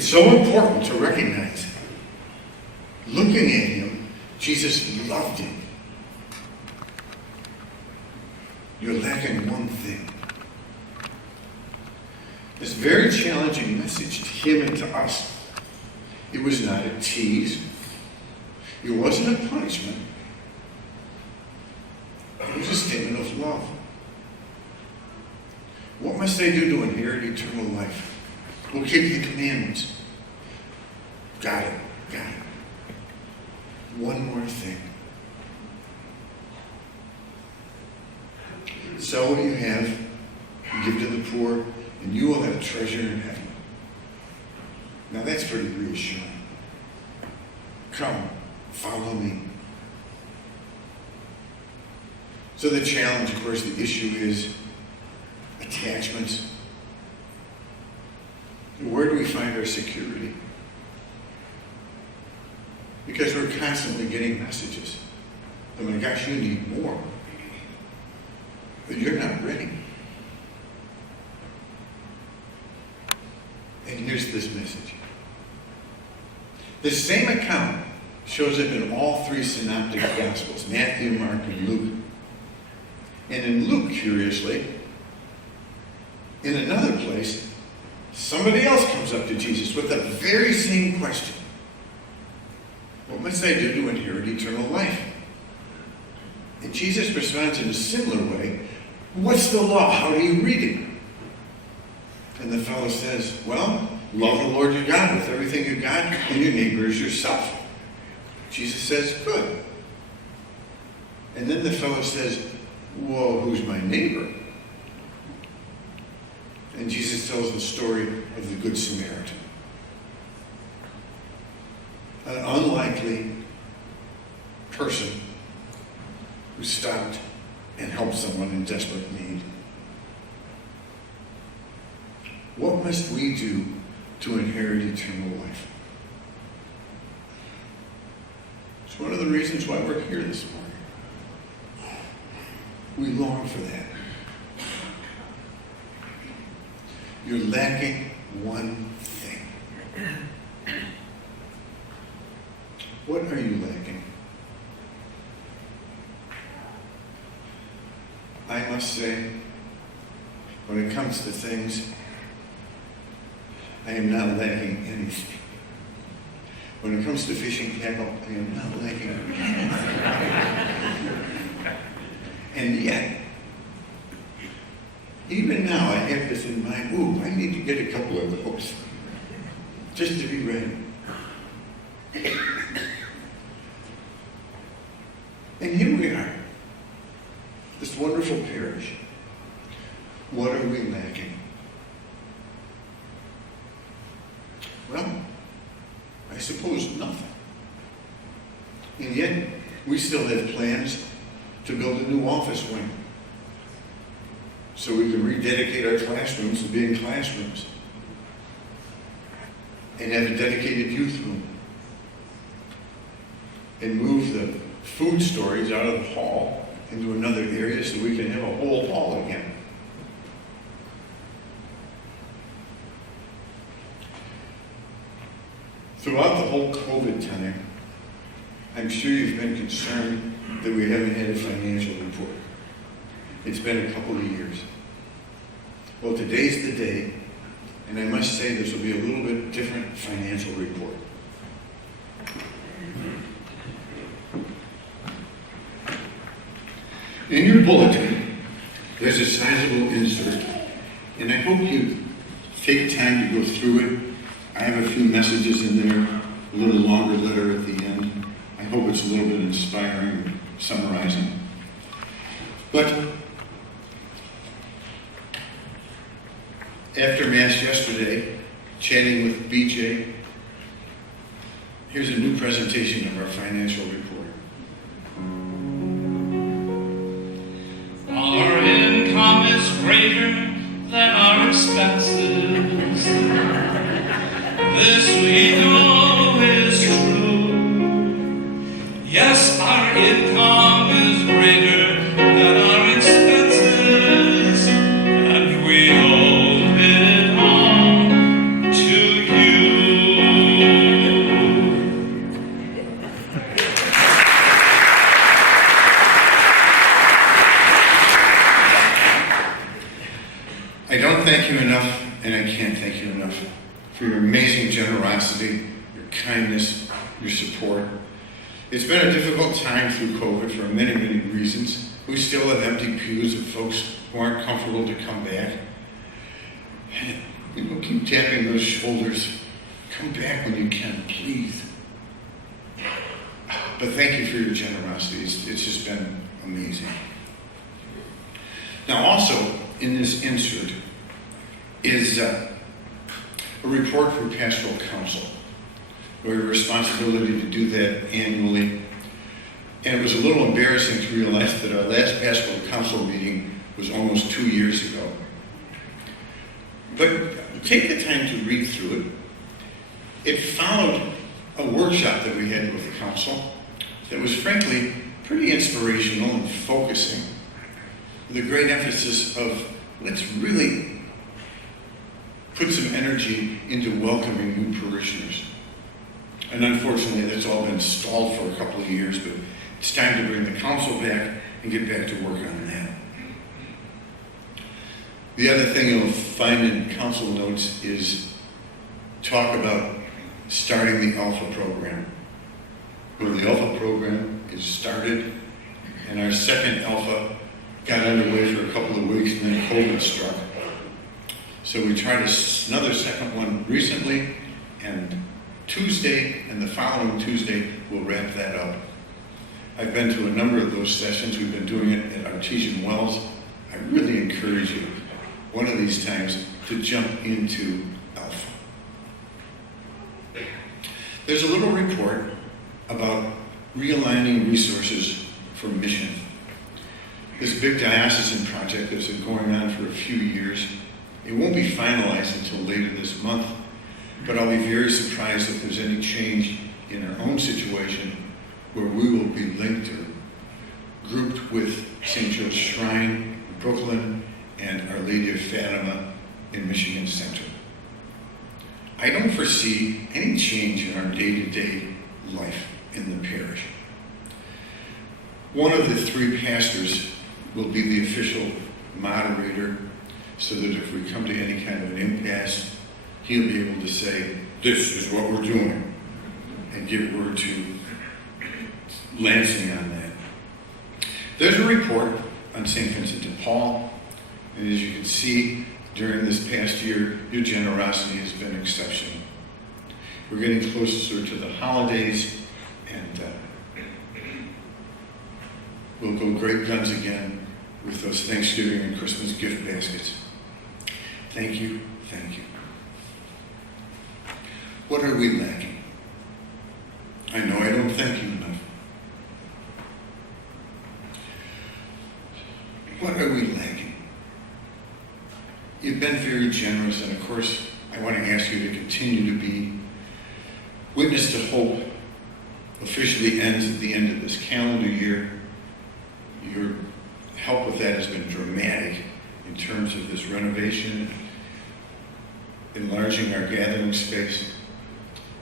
It's so important to recognize, looking at him, Jesus loved him. You're lacking one thing. This very challenging message to him and to us. It was not a tease. It wasn't a punishment. It was a statement of love. What must I do to inherit eternal life? We'll keep the commandments. Got it. One more thing. Sell what you have, and give to the poor, and you will have treasure in heaven. Now that's pretty reassuring. Come, follow me. So the challenge, of course, the issue is attachments. Where do we find our security? Because we're constantly getting messages. Oh my gosh, you need more. But you're not ready. And here's this message. The same account shows up in all three synoptic gospels, Matthew, Mark, and Luke. And in Luke, curiously, in another place, somebody else comes up to Jesus with the very same question. What must I do to inherit eternal life? And Jesus responds in a similar way. What's the law? How do you read it? And the fellow says, well, love the Lord your God with everything you got, and your neighbor as yourself. Jesus says, good. And then the fellow says, well, who's my neighbor? And Jesus tells the story of the Good Samaritan. An unlikely person who stopped and helped someone in desperate need. What must we do to inherit eternal life? It's one of the reasons why we're here this morning. We long for that. You're lacking one thing. What are you lacking? I must say, when it comes to things, I am not lacking anything. When it comes to fishing tackle, I am not lacking anything. And yet, even now, I have this in mind, I need to get a couple of those, just to be ready. And here we are, this wonderful parish. What are we lacking? Well, I suppose nothing. And yet, we still have plans to build a new office wing so we can rededicate our classrooms to being classrooms and have a dedicated youth room and move the food storage out of the hall into another area so we can have a whole hall again. Throughout the whole COVID time, I'm sure you've been concerned that we haven't had a financial report. It's been a couple of years. Well, today's the day, and I must say this will be a little bit different financial report. In your bulletin, there's a sizable insert, and I hope you take time to go through it. I have a few messages in there, a little longer letter at the end. I hope it's a little bit inspiring, summarizing. But after Mass yesterday, chatting with BJ, here's a new presentation of our financial report. Our income is greater than our expenses. This we know is true. Yes, our income is greater than our expenses, and we owe it all to you. don't thank you enough, and I can't thank you enough for your amazing generosity, your kindness, your support. It's been a difficult time through COVID for many, many reasons. We still have empty pews of folks who aren't comfortable to come back. And we will keep tapping those shoulders. Come back when you can, please. But thank you for your generosity. It's just been amazing. Now also, in this insert, is a report for Pastoral Council. We have a responsibility to do that annually. And it was a little embarrassing to realize that our last Pastoral Council meeting was almost 2 years ago. But take the time to read through it. It followed a workshop that we had with the council that was frankly pretty inspirational and focusing, with a great emphasis of let's really put some energy into welcoming new parishioners. And unfortunately, that's all been stalled for a couple of years, but it's time to bring the council back and get back to work on that. The other thing you'll find in council notes is talk about starting the Alpha program. Well, the Alpha program is started, and our second Alpha got underway for a couple of weeks, and then COVID struck. So we tried another second one recently, and Tuesday and the following Tuesday, we'll wrap that up. I've been to a number of those sessions. We've been doing it at Artesian Wells. I really encourage you, one of these times, to jump into Alpha. There's a little report about realigning resources for mission. This big diocesan project that's been going on for a few years, it won't be finalized until later this month, but I'll be very surprised if there's any change in our own situation where we will be linked or grouped with St. Joe's Shrine in Brooklyn and Our Lady of Fatima in Michigan Center. I don't foresee any change in our day-to-day life in the parish. One of the three pastors will be the official moderator, so that if we come to any kind of an impasse, he'll be able to say, this is what we're doing, and give word to Lansing on that. There's a report on St. Vincent de Paul, and as you can see, during this past year, your generosity has been exceptional. We're getting closer to the holidays, and we'll go great guns again with those Thanksgiving and Christmas gift baskets. Thank you, thank you. What are we lacking? I know I don't thank you enough. What are we lacking? You've been very generous, and of course, I want to ask you to continue to be. Witness to Hope officially ends at the end of this calendar year. Your help with that has been dramatic in terms of this renovation, enlarging our gathering space.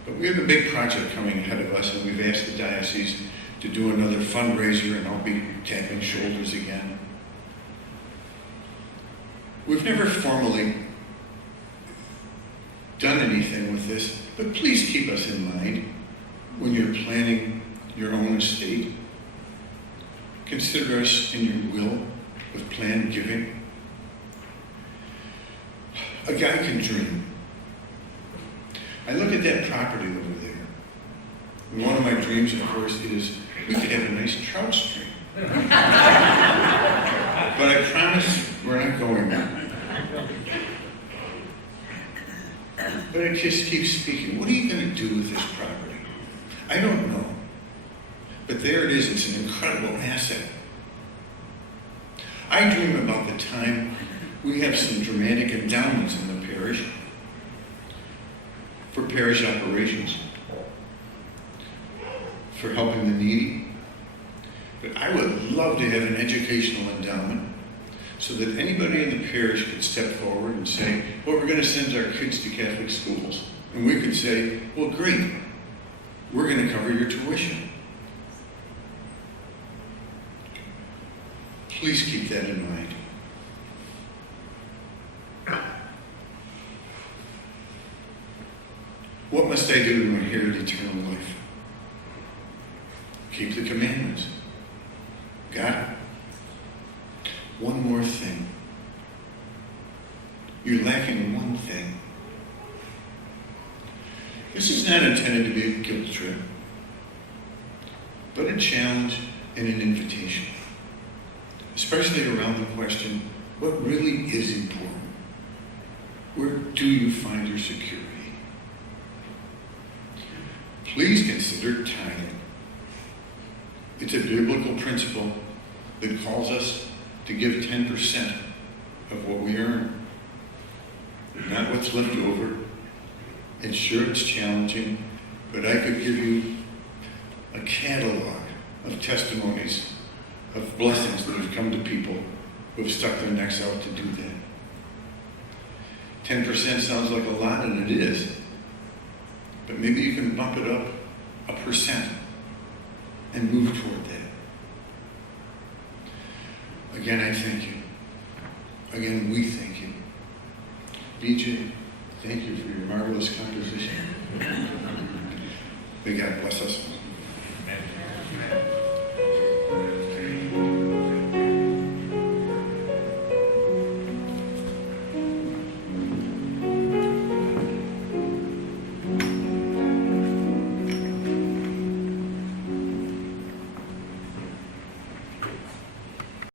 But we have a big project coming ahead of us, and we've asked the diocese to do another fundraiser, and I'll be tapping shoulders again. We've never formally done anything with this, but please keep us in mind when you're planning your own estate. Consider us in your will with planned giving. A guy can dream. I look at that property over there, and one of my dreams, of course, is we could have a nice trout stream. But I promise we're not going there. But it just keeps speaking. What are you going to do with this property? I don't know. But there it is. It's an incredible asset. I dream about the time we have some dramatic endowments in the parish for parish operations, for helping the needy. But I would love to have an educational endowment so that anybody in the parish could step forward and say, well, we're going to send our kids to Catholic schools. And we could say, well, great, we're going to cover your tuition. Please keep that in mind. What must I do to inherit eternal life? Keep the commandments. Got it? One more thing. You're lacking one thing. This is not intended to be a guilt trip, but a challenge and an invitation, especially around the question, what really is important? Where do you find your security? Please consider tithing. It's a biblical principle that calls us to give 10% of what we earn, not what's left over. And sure, it's challenging, but I could give you a catalog of testimonies of blessings that have come to people who have stuck their necks out to do that. 10% sounds like a lot, and it is. But maybe you can bump it up 1% and move toward that. Again, I thank you. Again, we thank you. BJ, thank you for your marvelous composition. May God bless us.